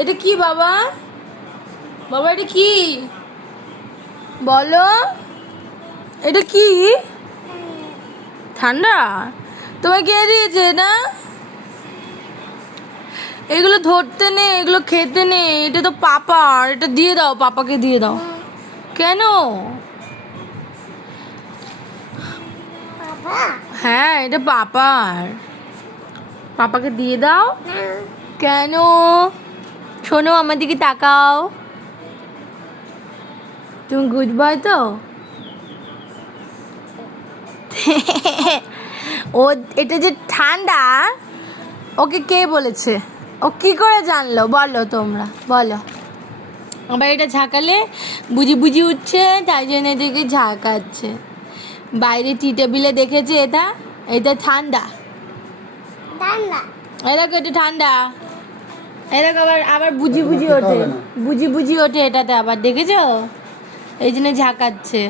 এটা কি বাবা? বাবা এটা কি বলো? এটা কি? ঠান্ডা? তোমায় কে দিয়েছে না? এগুলো ধরতে নেই, এগুলো খেতে নেই, এটা তো পাপার। এটা দিয়ে দাও, পাপাকে দিয়ে দাও। কেন? হ্যাঁ এটা পাপার, পাপাকে দিয়ে দাও। কেন? শোনো আমার দিকে তাকাও। তুমি গুড বয় তো? ও এটা যে ঠান্ডা, ওকে কে বলেছে? ও কি করে জানলো বলো, তোমরা বলো। আবার এটা ঝাঁকালে বুঝি বুঝি উঠছে, তাই জন্য এদিকে ঝাঁকাচ্ছে। বাইরে টি টেবিলে দেখেছে এটা, এটা ঠান্ডা। এরকম এটা ঠান্ডা। এরকম আবার আবার বুঝি বুঝি ওঠে, বুঝি বুঝি ওঠে এটাতে আবার, দেখেছো? এই জন্য ঝাঁকাচ্ছে।